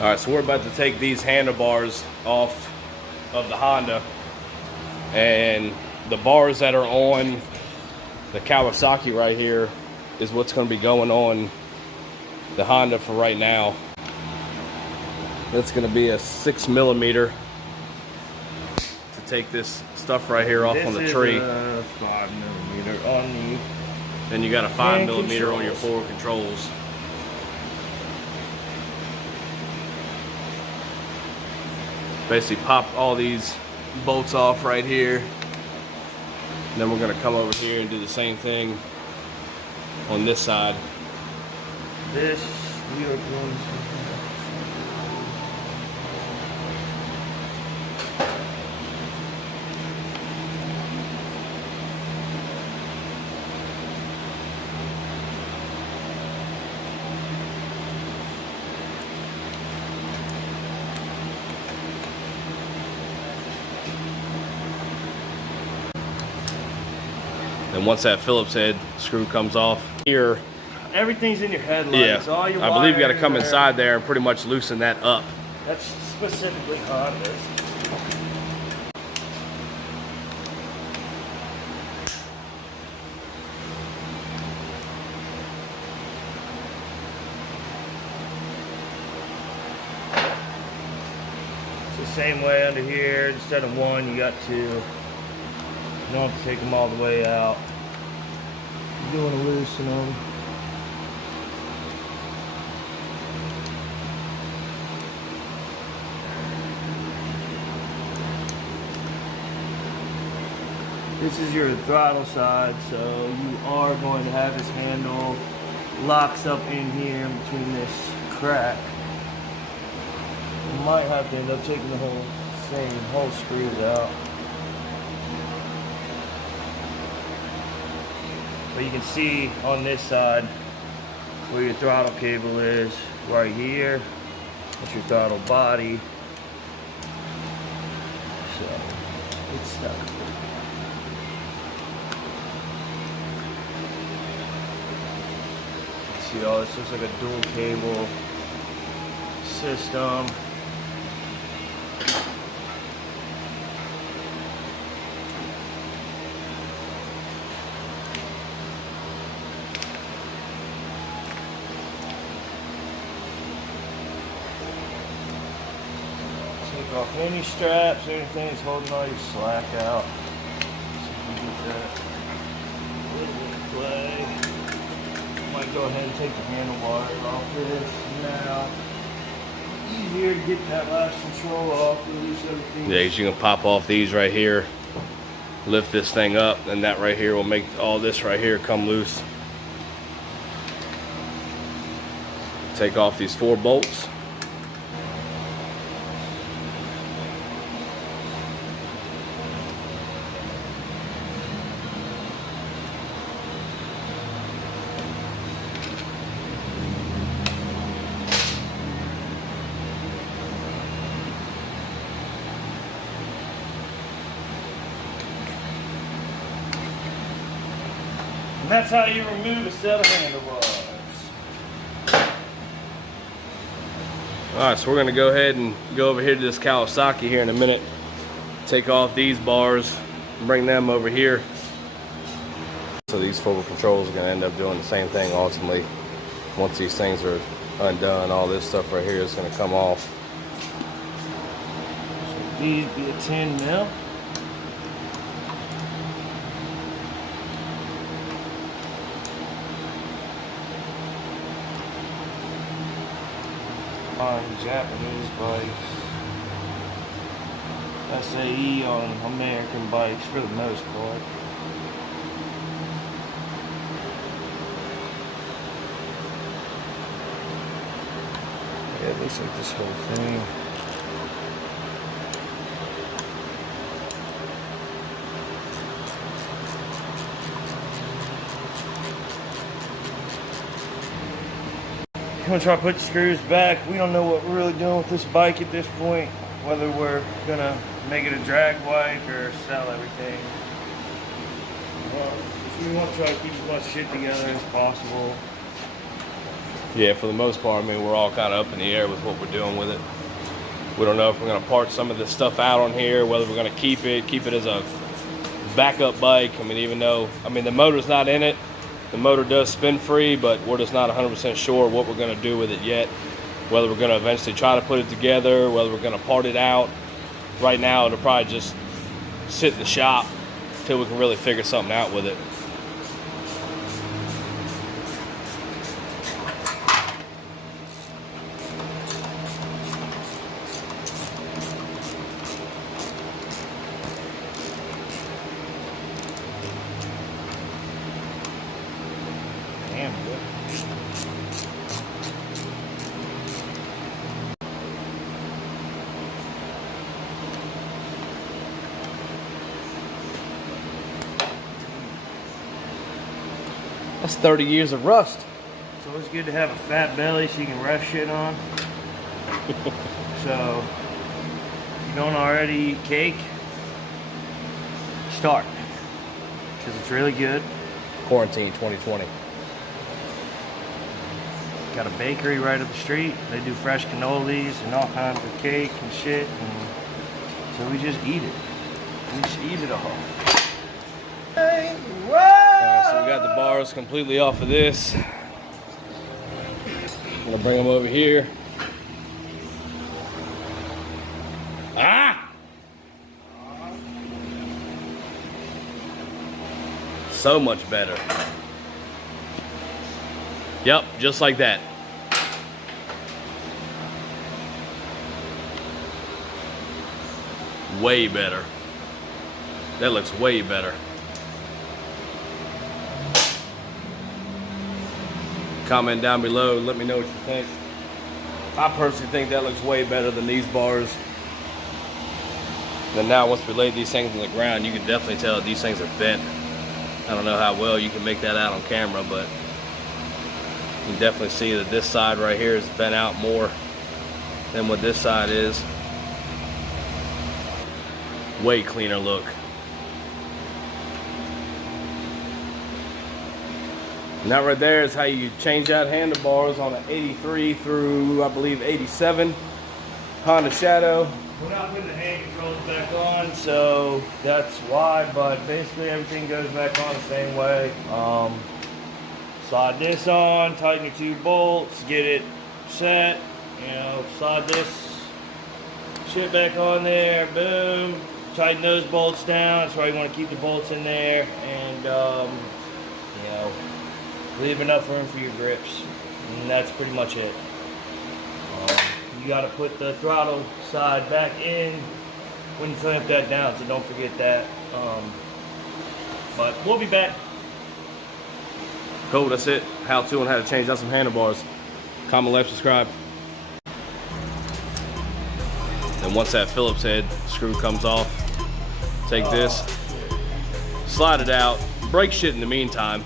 All right, so we're about to take these handlebars off of the Honda, and the bars that are on the Kawasaki right here is what's going to be going on the Honda for right now. That's going to be a 6mm to take this stuff right here off on the tree. This is 5mm on the. Then you got a 5mm on your forward controls. Basically pop all these bolts off right here. And then we're going to come over here and do the same thing on this side. This we are going to. And once that Phillips head screw comes off here, Everything's in your headlights. yeah, All your I believe you got to wires come are- inside there and pretty much loosen that up. That's specifically Honda's. It's the same way under here. Instead of one, you got two. You don't have to take them all the way out. You want to loosen them. This is your throttle side, so you are going to have this handle locks up in here between this crack. You might have to end up taking the whole screws out. But you can see on this side where your throttle cable is, right here. That's your throttle body. So it's stuck. See, all this looks like a dual cable system. Take off any straps, anything that's holding all your slack out. So you can get that a little bit of play. Might go ahead and take the handlebars off this now. Easier to get that last control off, release everything. Yeah, you can pop off these right here, lift this thing up, and that right here will make all this right here come loose. Take off these 4 bolts. And that's how you remove a set of handlebars. Alright, so we're going to go ahead and go over here to this Kawasaki here in a minute. Take off these bars and bring them over here. So these forward controls are going to end up doing the same thing ultimately. Once these things are undone, all this stuff right here is going to come off. So these be a 10 mil. On Japanese bikes, SAE on American bikes for the most part. Yeah, it looks like this whole thing. I'm gonna try to put the screws back. We don't know what we're really doing with this bike at this point. Whether we're gonna make it a drag bike or sell everything. We want to try to keep as much shit together as possible. Yeah, for the most part, I mean, we're all kind of up in the air with what we're doing with it. We don't know if we're going to part some of this stuff out on here, whether we're going to keep it as a backup bike. I mean, even though, I mean, the motor's not in it. The motor does spin free, but we're just not 100% sure what we're going to do with it yet. Whether we're going to eventually try to put it together, whether we're going to part it out. Right now, it'll probably just sit in the shop until we can really figure something out with it. Damn good. That's 30 years of rust. It's always good to have a fat belly so you can rest shit on. So, if you don't already eat cake, start. Because it's really good. Quarantine 2020. Got a bakery right up the street. They do fresh cannolis and all kinds of cake and shit. And so we just eat it. We just eat it all. Hey, whoa! Alright, so we got the bars completely off of this. I'm gonna bring them over here. Ah! So much better. Yep, just like that. Way better. That looks way better. Comment down below, let me know what you think. I personally think that looks way better than these bars. And now once we lay these things on the ground, you can definitely tell that these things are bent. I don't know how well you can make that out on camera, but you can definitely see that this side right here is bent out more than what this side is. Way cleaner look. And that right there is how you change out handlebars on an 83 through, I believe, 87 Honda Shadow. We're not putting the hand controls back on, so that's why, but basically everything goes back on the same way. Slide this on, tighten your 2 bolts, get it set, you know, slide this shit back on there, boom, tighten those bolts down. That's why you want to keep the bolts in there, and you know, leave enough room for your grips, and that's pretty much it. You got to put the throttle side back in when you clamp that down, so don't forget that. But we'll be back. Cool, that's it. How to and how to change out some handlebars. Comment, like, subscribe. Then once that Phillips head screw comes off, take this, slide it out, break shit in the meantime.